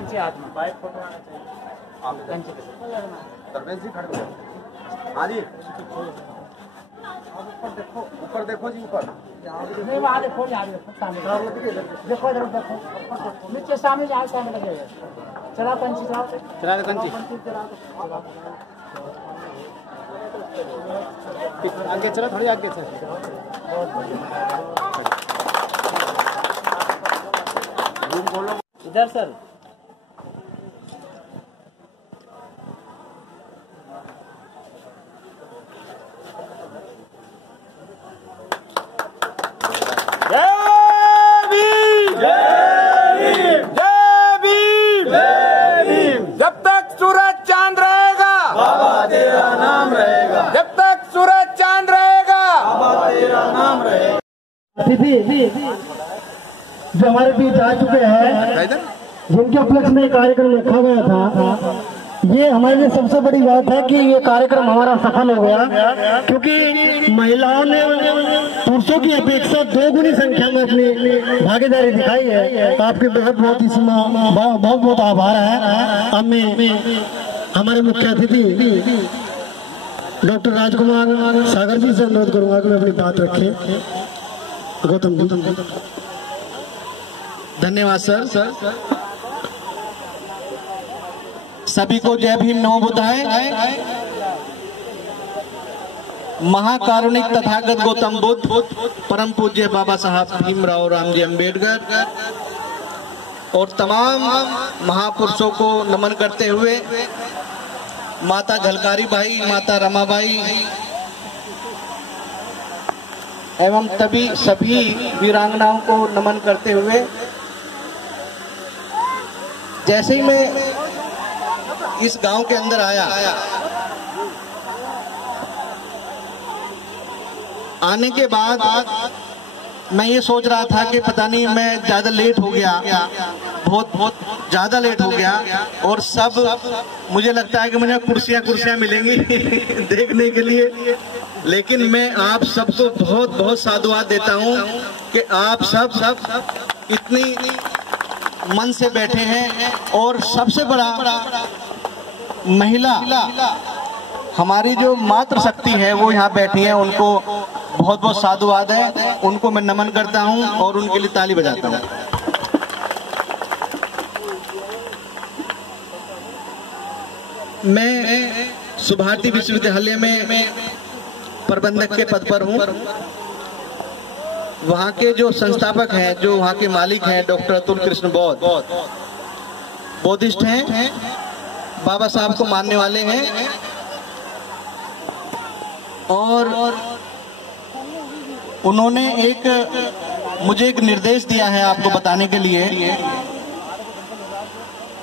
कंची हाथ में bike photo आना चाहिए। कंची सर्वेश जी खड़े हो जाओ। हाँ जी, ऊपर देखो जी, ऊपर नहीं वहाँ देखो, यहाँ देखो सामने देखो, इधर देखो नीचे सामने यहाँ सामने लगेगा। चला कंची, चला दो कंची, आगे चला, थोड़ी आगे चल। इधर सर जब तक सूरज चांद रहेगा बाबा तेरा नाम रहेगा, जब तक सूरज चांद रहेगा बाबा तेरा नाम रहेगा। जो हमारे बीच आ चुके हैं, जिनके उपलक्ष्य में कार्यक्रम रखा गया था, ये हमारे लिए सबसे बड़ी बात है कि ये कार्यक्रम हमारा सफल हो गया, क्योंकि महिलाओं ने पुरुषों की अपेक्षा 2 गुनी संख्या में अपनी भागीदारी दिखाई है। आपके बहुत बहुत आभार है। अब मैं हमारे मुख्य अतिथि डॉक्टर राजकुमार सागर जी से अनुरोध करूंगा कि मैं अपनी बात रखें। गौतम जी, धन्यवाद सर। सभी को जय भीम नमो बुद्धाय। महाकारुणिक तथागत गौतम बुद्ध, परम पूज्य बाबा साहब भीमराव रामजी अम्बेडकर और तमाम महापुरुषों को नमन करते हुए माता झलकारी बाई, माता रमाबाई एवं सभी वीरांगनाओं को नमन करते हुए, जैसे ही मैं इस गांव के अंदर आया, आने के बाद मैं ये सोच रहा था कि पता नहीं मैं ज्यादा लेट हो गया, बहुत ज्यादा लेट हो गया, और सब मुझे लगता है कि मुझे कुर्सियां मिलेंगी देखने के लिए, लेकिन मैं आप सबको बहुत साधुवाद देता हूं कि आप सब इतनी मन से बैठे हैं। और सबसे बड़ा महिला हमारी जो मातृ शक्ति है वो यहाँ बैठी है, उनको बहुत साधुवाद है, उनको मैं नमन करता हूँ और उनके लिए ताली बजाता हूँ। मैं सुभारती विश्वविद्यालय में प्रबंधक के पद पर हूँ। वहाँ के जो संस्थापक हैं, जो वहाँ के मालिक हैं, डॉक्टर अतुल कृष्ण बौद्ध बौद्धिस्ट हैं, बाबा साहब को मानने वाले हैं, और उन्होंने मुझे एक निर्देश दिया है आपको बताने के लिए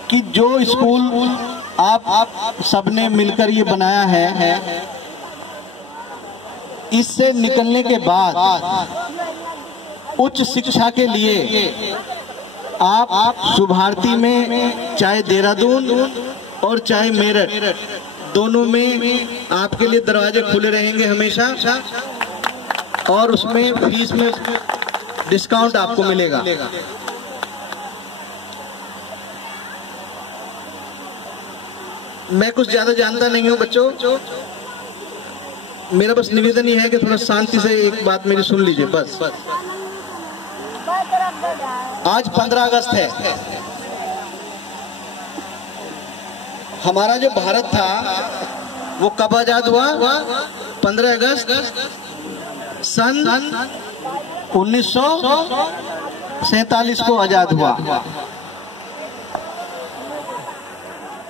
कि जो स्कूल आप सबने मिलकर ये बनाया है, इससे निकलने के बाद उच्च शिक्षा के लिए आप सुभारती में, चाहे देहरादून और चाहे मेरठ, दोनों में आपके लिए दरवाजे खुले रहेंगे हमेशा, और उसमें फीस में डिस्काउंट आपको मिलेगा। मैं कुछ ज्यादा जानता नहीं हूँ बच्चों, मेरा बस निवेदन ही है कि थोड़ा शांति से एक बात मेरी सुन लीजिए बस। आज 15 अगस्त है। हमारा जो भारत था वो कब आजाद हुआ? 15 अगस्त सन 1947 को आजाद हुआ।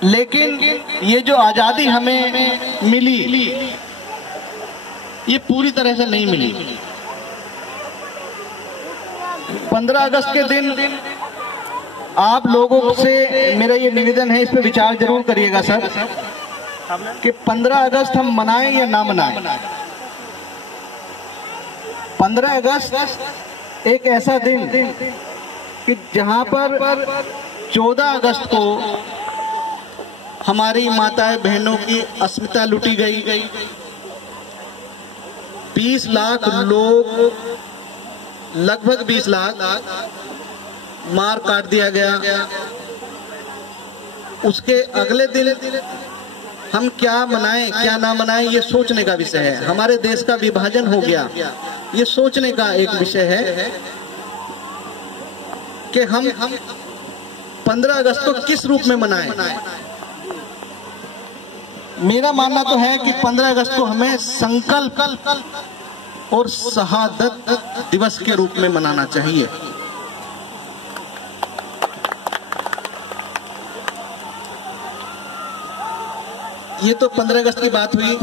लेकिन ये जो आजादी हमें मिली, ये पूरी तरह से नहीं मिली। 15 अगस्त के दिन आप लोगों से मेरा ये निवेदन है, इस पे विचार जरूर करिएगा सर, कि 15 अगस्त हम मनाएं या ना मनाएं। 15 अगस्त एक ऐसा दिन कि जहां पर 14 अगस्त को हमारी माताएं बहनों की अस्मिता लूटी गई, 20 लाख लोग, लगभग 20 लाख मार काट दिया गया, उसके अगले दिन हम क्या मनाएं क्या ना मनाएं ये सोचने का विषय है। हमारे देश का विभाजन हो गया, ये सोचने का एक विषय है कि हम 15 अगस्त को किस रूप में मनाएं। मेरा मानना तो है कि 15 अगस्त को हमें संकल्प और शहादत दिवस के रूप में मनाना चाहिए। ये तो 15 अगस्त की बात हुई।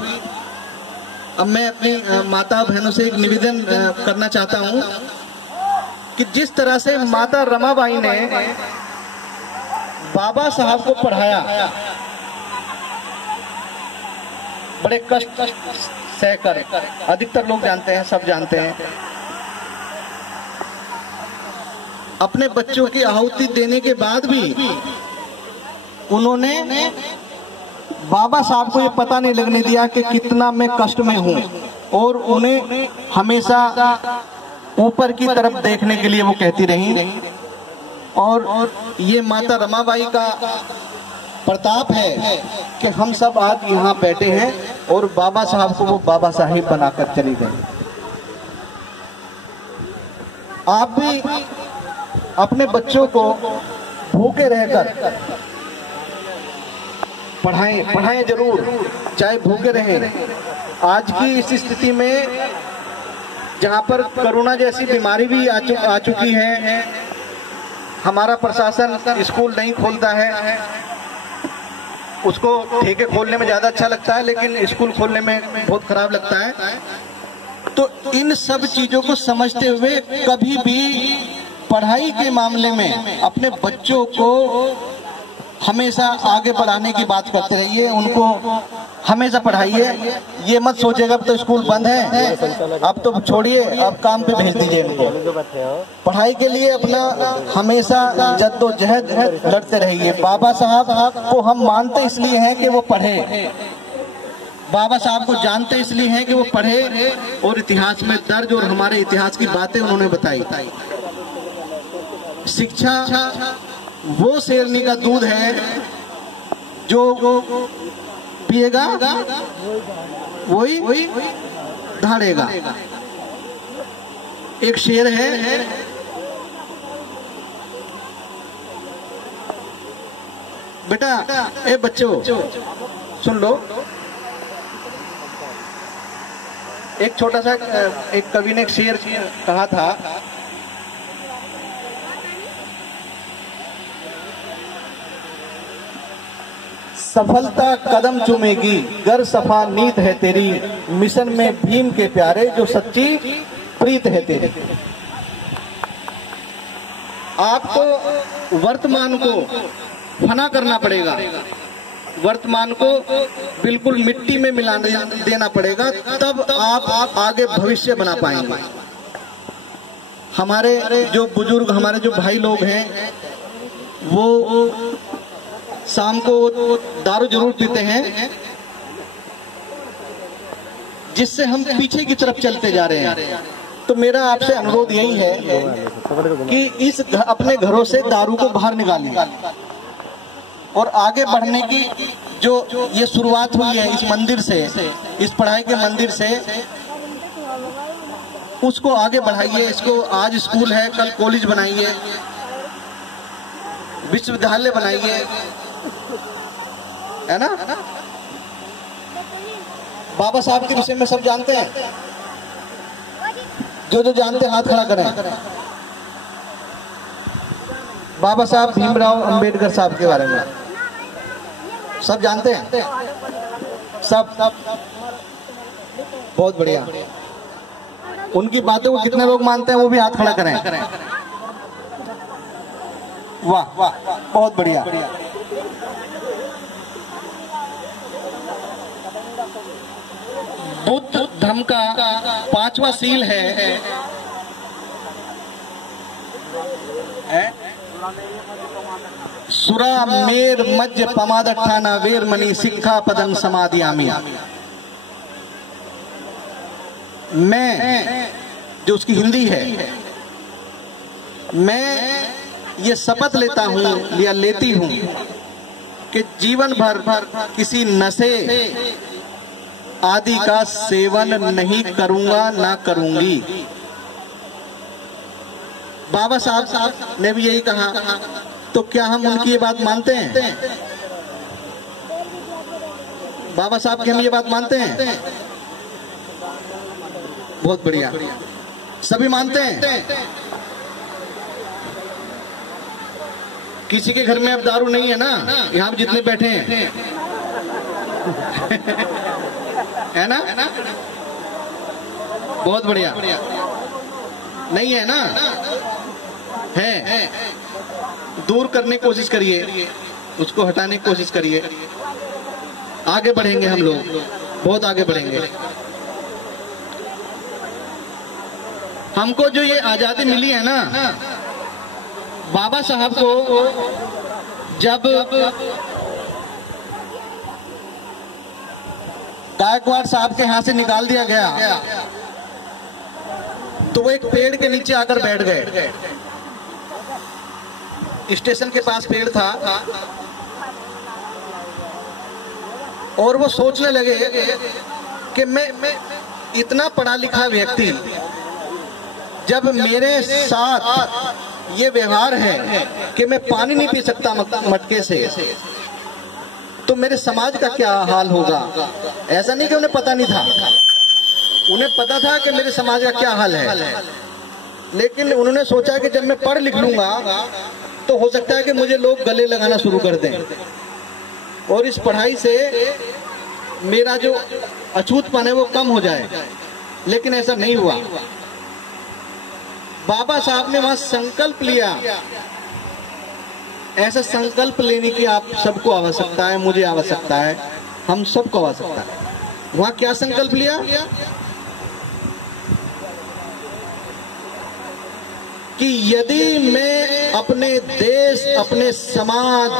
अब मैं अपनी माता बहनों से एक निवेदन करना चाहता हूं कि जिस तरह से माता रमाबाई ने बाबा साहब को पढ़ाया, बड़े कष्ट सहकर, अधिकतर लोग जानते हैं, सब जानते हैं, अपने बच्चों की आहुति देने के बाद भी उन्होंने बाबा साहब को ये पता नहीं लगने दिया कि कितना मैं कष्ट में हूँ, और उन्हें हमेशा ऊपर की तरफ देखने के लिए वो कहती रही। और ये माता रमाबाई का प्रताप है कि हम सब आज यहाँ बैठे हैं और बाबा साहब को वो बाबा साहिब बनाकर चली गई। आप भी अपने बच्चों को भूखे रहकर पढ़ाएं जरूर, चाहे भूखे रहें। आज की इस स्थिति में जहां पर कोरोना जैसी बीमारी भी आ चुकी है, हमारा प्रशासन स्कूल नहीं खोलता है, उसको ठेके खोलने में ज्यादा अच्छा लगता है, लेकिन स्कूल खोलने में बहुत खराब लगता है। तो इन सब चीजों को समझते हुए कभी भी पढ़ाई के मामले में अपने बच्चों को हमेशा आगे बढ़ाने की बात करते रहिए, उनको हमेशा पढ़ाइए। ये मत सोचेगा अब तो स्कूल बंद है, अब तो छोड़िए, अब काम पे भेज दीजिए उनको। पढ़ाई के लिए अपना हमेशा जद्दोजहद लड़ते रहिए। बाबा साहब को हम मानते इसलिए हैं कि वो पढ़े, बाबा साहब को जानते इसलिए हैं कि वो पढ़े और इतिहास में दर्ज और हमारे इतिहास की बातें उन्होंने बताई। शिक्षा वो शेरनी का दूध है जो पिएगा वही धाड़ेगा। एक शेर है, बेटा ए बच्चों सुन लो। एक छोटा सा एक कवि ने एक शेर कहा था, सफलता कदम चूमेगी गर सफा नीत है तेरी, मिशन में भीम के प्यारे जो सच्ची प्रीत है तेरी। आपको वर्तमान को फना करना पड़ेगा, वर्तमान को बिल्कुल मिट्टी में मिला देना पड़ेगा, तब आप आगे भविष्य बना पाएंगे। हमारे जो बुजुर्ग, हमारे जो भाई लोग हैं, वो शाम को दारू जरूर पीते हैं, जिससे हम पीछे की तरफ चलते जा रहे हैं। तो मेरा आपसे अनुरोध यही है कि अपने घरों से दारू को बाहर निकालिए और आगे बढ़ने की जो ये शुरुआत हुई है इस मंदिर से, इस पढ़ाई के मंदिर से, उसको आगे बढ़ाइए। इसको आज स्कूल है, कल कॉलेज बनाइए, विश्वविद्यालय बनाइए, है ना। बाबा साहब के विषय में सब जानते हैं, जो जानते हैं हाथ खड़ा करें। बाबा साहब भीमराव अंबेडकर साहब के बारे में सब जानते हैं, सब बहुत बढ़िया। उनकी बातों को कितने लोग मानते हैं वो भी हाथ खड़ा करें। वाह वाह, बहुत बढ़िया। बुद्ध धर्म का 5वां सील है सुरा मेर मज्ज पमादठाना वेर मणि सिक्खा पदम समाधियामी। मैं, जो उसकी हिंदी है, मैं ये शपथ लेता हूं या लेती हूं कि जीवन भर किसी नशे आदि का सेवन नहीं करूंगा, ना करूंगी। बाबा साहब ने भी यही कहा। तो क्या हम उनकी ये बात मानते हैं? बाबा साहब की हम ये बात मानते हैं? बहुत बढ़िया, सभी मानते हैं। किसी के घर में अब दारू नहीं है ना, यहाँ पे जितने बैठे हैं है ना? बहुत बढ़िया। नहीं है ना? है। दूर करने की कोशिश करिए, उसको हटाने की कोशिश करिए। आगे बढ़ेंगे हम लोग, बहुत आगे बढ़ेंगे। हमको जो ये आजादी मिली है ना, बाबा साहब को जब गायकवाड़ साहब के यहाँ से निकाल दिया गया तो वो एक पेड़ के नीचे आकर बैठ गए। स्टेशन के पास पेड़ था और वो सोचने लगे कि मैं इतना पढ़ा लिखा व्यक्ति, जब मेरे साथ ये व्यवहार है कि मैं पानी नहीं पी सकता मटके से, तो मेरे समाज का क्या हाल होगा। ऐसा नहीं कि उन्हें पता नहीं था, उन्हें पता था कि मेरे समाज का क्या हाल है, लेकिन उन्होंने सोचा कि जब मैं पढ़ लिख लूंगा तो हो सकता है कि मुझे लोग गले लगाना शुरू कर दें और इस पढ़ाई से मेरा जो अछूतपन है वो कम हो जाए। लेकिन ऐसा नहीं हुआ। बाबा साहब ने वहां संकल्प लिया। ऐसा संकल्प लेने की आप सबको आवश्यकता है, मुझे आवश्यकता है, हम सबको आवश्यकता है। वहां क्या संकल्प लिया कि यदि मैं अपने देश, अपने समाज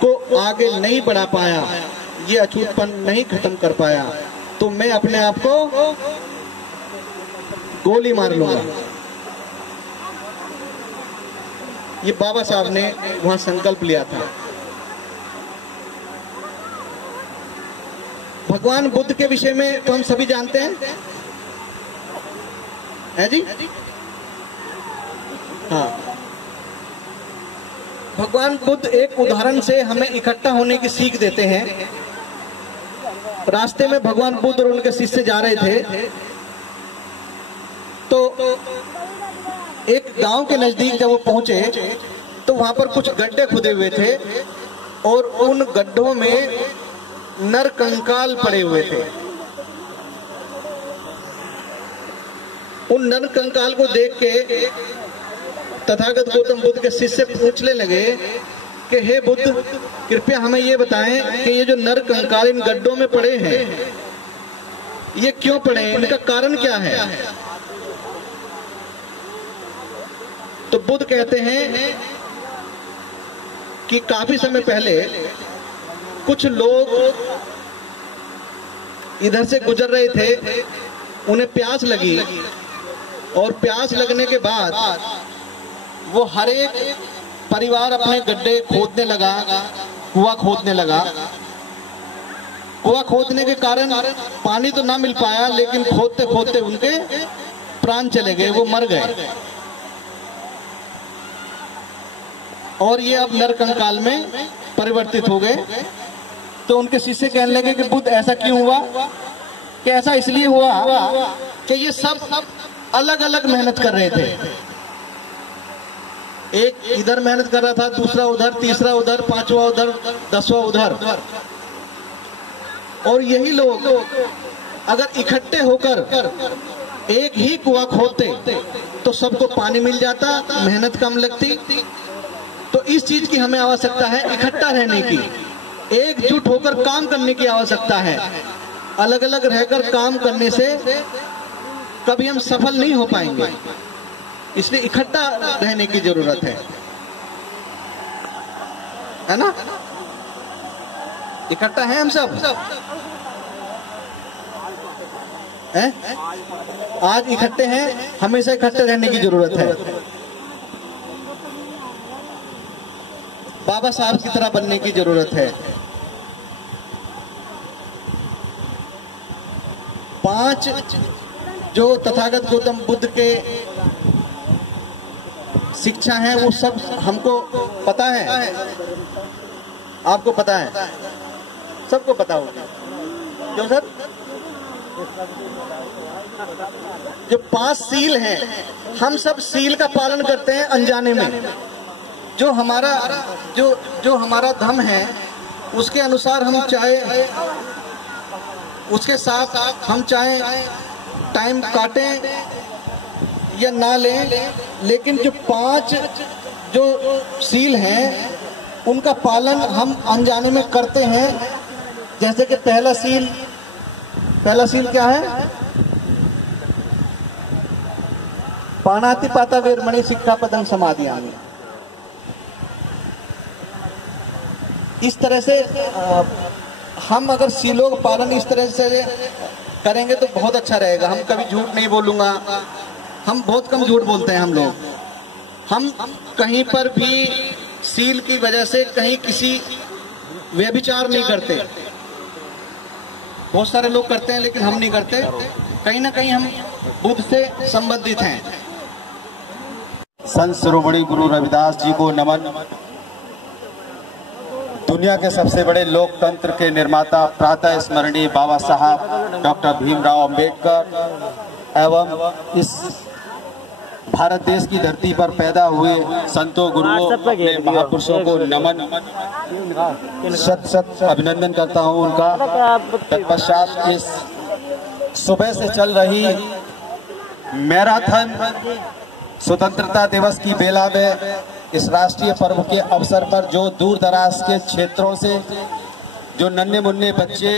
को आगे नहीं बढ़ा पाया, ये अछूतपन नहीं खत्म कर पाया, तो मैं अपने आप को गोली मार लूंगा। ये बाबा साहब ने वहां संकल्प लिया था। भगवान बुद्ध के विषय में तो हम सभी जानते हैं, है जी? हाँ, भगवान बुद्ध एक उदाहरण से हमें इकट्ठा होने की सीख देते हैं। रास्ते में भगवान बुद्ध और उनके शिष्य जा रहे थे, तो एक गांव के नजदीक जब वो पहुंचे तो वहां पर कुछ गड्ढे खुदे हुए थे और उन गड्ढों में नर कंकाल पड़े हुए थे। उन नर कंकाल को देख के तथागत गौतम बुद्ध के शिष्य पूछने लगे कि हे बुद्ध, कृपया हमें ये बताएं कि ये जो नर कंकाल इन गड्ढों में पड़े हैं, ये क्यों पड़े हैं, इनका कारण क्या है? तो बुद्ध कहते हैं कि काफी समय पहले कुछ लोग इधर से गुजर रहे थे, उन्हें प्यास लगी और प्यास लगने के बाद वो हर एक परिवार अपने गड्ढे खोदने लगा, कुआं खोदने लगा। कुआं खोदने के कारण पानी तो ना मिल पाया, लेकिन खोदते खोदते उनके प्राण चले गए, वो मर गए और ये अब नर कंकाल में परिवर्तित हो गए। तो उनके शिष्य कहने लगे कि बुद्ध ऐसा क्यों हुआ? कि ऐसा इसलिए हुआ कि ये सब अलग अलग मेहनत कर रहे थे। एक इधर मेहनत कर रहा था, दूसरा उधर, तीसरा उधर, पांचवा उधर, 10वां उधर। और यही लोग अगर इकट्ठे होकर एक ही कुआं खोदते तो सबको पानी मिल जाता, मेहनत कम लगती। तो इस चीज की हमें आवश्यकता है, इकट्ठा रहने की, एकजुट होकर काम करने की आवश्यकता है। अलग अलग रहकर काम करने से कभी हम सफल नहीं हो पाएंगे, इसलिए इकट्ठा रहने की जरूरत है ना? इकट्ठा है हम सब हैं? आज इकट्ठे हैं, हमेशा इकट्ठे रहने की जरूरत है। बाबा साहब की तरह बनने की जरूरत है। 5 जो तथागत गौतम बुद्ध के शिक्षा है वो सब हमको पता है, आपको पता है, सबको पता होगा। क्यों सर? जो 5 सील हैं, हम सब सील का पालन करते हैं अनजाने में। जो हमारा धर्म है उसके अनुसार हम चाहे उसके साथ हम चाहे टाइम काटें या ना लें, लेकिन जो 5 जो सील हैं उनका पालन हम अनजाने में करते हैं। जैसे कि पहला सील क्या है? पाणाति पाता वेरमणि सिक्खापदं समादियामि। इस तरह से हम अगर सीलों का पालन इस तरह से करेंगे तो बहुत अच्छा रहेगा। हम कभी झूठ नहीं बोलूंगा, हम बहुत कम झूठ बोलते हैं हम लोग। हम कहीं पर भी सील की वजह से कहीं किसी व्यभिचार नहीं करते। बहुत सारे लोग करते हैं लेकिन हम नहीं करते। कहीं ना कहीं हम बुद्ध से संबंधित हैं। संत शिरोमणि गुरु रविदास जी को नमन। दुनिया के सबसे बड़े लोकतंत्र के निर्माता प्रातः स्मरणीय बाबा साहब डॉक्टर भीमराव अंबेडकर एवं इस भारत देश की धरती पर पैदा हुए संतों गुरुओं अपने महापुरुषों को नमन, शत अभिनंदन करता हूं उनका। तत्पश्चात इस सुबह से चल रही मैराथन स्वतंत्रता दिवस की बेला में इस राष्ट्रीय पर्व के अवसर पर जो दूर दराज के क्षेत्रों से जो नन्हे मुन्ने बच्चे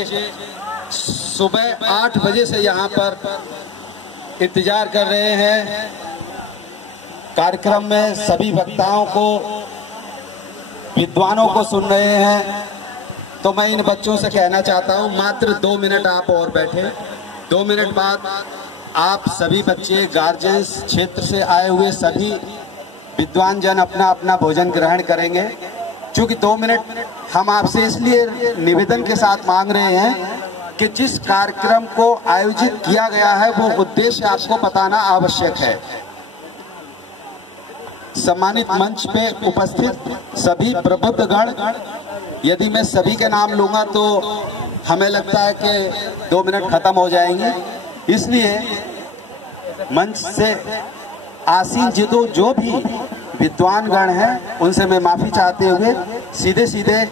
सुबह 8 बजे से यहाँ पर इंतजार कर रहे हैं कार्यक्रम में, सभी वक्ताओं को, विद्वानों को सुन रहे हैं, तो मैं इन बच्चों से कहना चाहता हूँ मात्र 2 मिनट आप और बैठे। 2 मिनट बाद आप सभी बच्चे, गार्जियंस, क्षेत्र से आए हुए सभी विद्वान जन अपना अपना भोजन ग्रहण करेंगे। क्योंकि 2 मिनट हम आपसे इसलिए निवेदन के साथ मांग रहे हैं कि जिस कार्यक्रम को आयोजित किया गया है वो उद्देश्य आपको बताना आवश्यक है। सम्मानित मंच पे उपस्थित सभी प्रबुद्धगण, यदि मैं सभी के नाम लूंगा तो हमें लगता है कि 2 मिनट खत्म हो जाएंगे। इसलिए मंच से आसीन जो भी विद्वान गण हैं उनसे मैं माफी चाहते हुए सीधे सीधे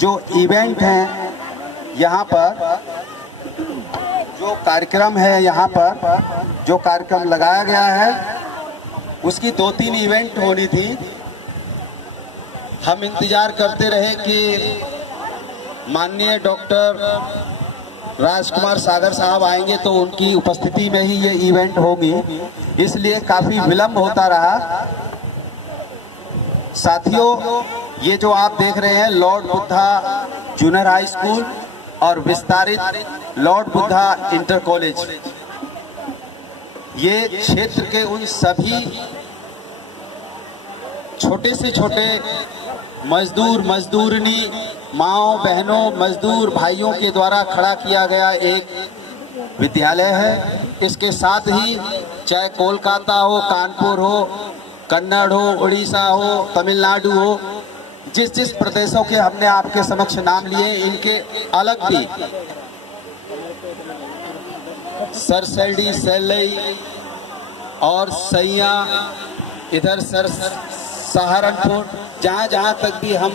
जो इवेंट हैं यहाँ पर, जो कार्यक्रम है यहाँ पर, जो कार्यक्रम लगाया गया है उसकी 2-3 इवेंट होनी थी। हम इंतजार करते रहे कि माननीय डॉक्टर राजकुमार सागर साहब आएंगे तो उनकी उपस्थिति में ही ये इवेंट होगी, इसलिए काफी विलंब होता रहा। साथियों, ये जो आप देख रहे हैं Lord Buddha junior high school और विस्तारित लॉर्ड बुद्धा इंटर कॉलेज, ये क्षेत्र के उन सभी छोटे से छोटे मजदूर मजदूरनी माओ बहनों, मजदूर भाइयों के द्वारा खड़ा किया गया एक विद्यालय है। इसके साथ ही चाहे कोलकाता हो, कानपुर हो, कन्नड़ हो, उड़ीसा हो, तमिलनाडु हो, जिस जिस प्रदेशों के हमने आपके समक्ष नाम लिए, इनके अलग भी सरसैडी, सैलई और सैया, इधर सहारनपुर, जहाँ जहाँ तक भी हम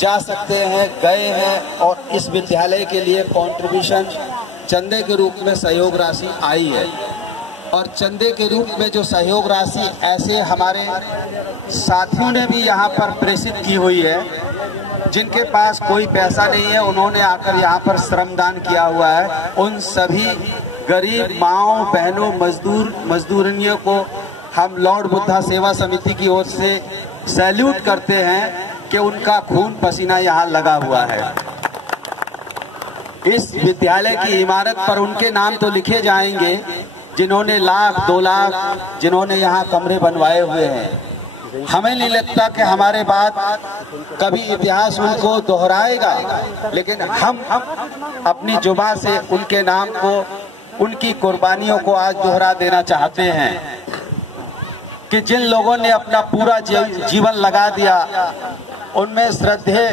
जा सकते हैं गए हैं और इस विद्यालय के लिए कंट्रीब्यूशन चंदे के रूप में सहयोग राशि आई है। और चंदे के रूप में जो सहयोग राशि ऐसे हमारे साथियों ने भी यहाँ पर प्रेषित की हुई है, जिनके पास कोई पैसा नहीं है, उन्होंने आकर यहाँ पर श्रमदान किया हुआ है। उन सभी गरीब माओ बहनों, मजदूरनियों को हम लॉर्ड बुद्धा सेवा समिति की ओर से सैल्यूट करते हैं कि उनका खून पसीना यहाँ लगा हुआ है। इस विद्यालय की इमारत पर उनके नाम तो लिखे जाएंगे जिन्होंने लाख 2 लाख जिन्होंने यहाँ कमरे बनवाए हुए हैं, हमें नहीं लगता कि हमारे बाद कभी इतिहास उनको दोहराएगा, लेकिन हम अपनी जुबान से उनके नाम को, उनकी कुर्बानियों को आज दोहरा देना चाहते हैं कि जिन लोगों ने अपना पूरा जीवन लगा दिया, उनमें श्रद्धेय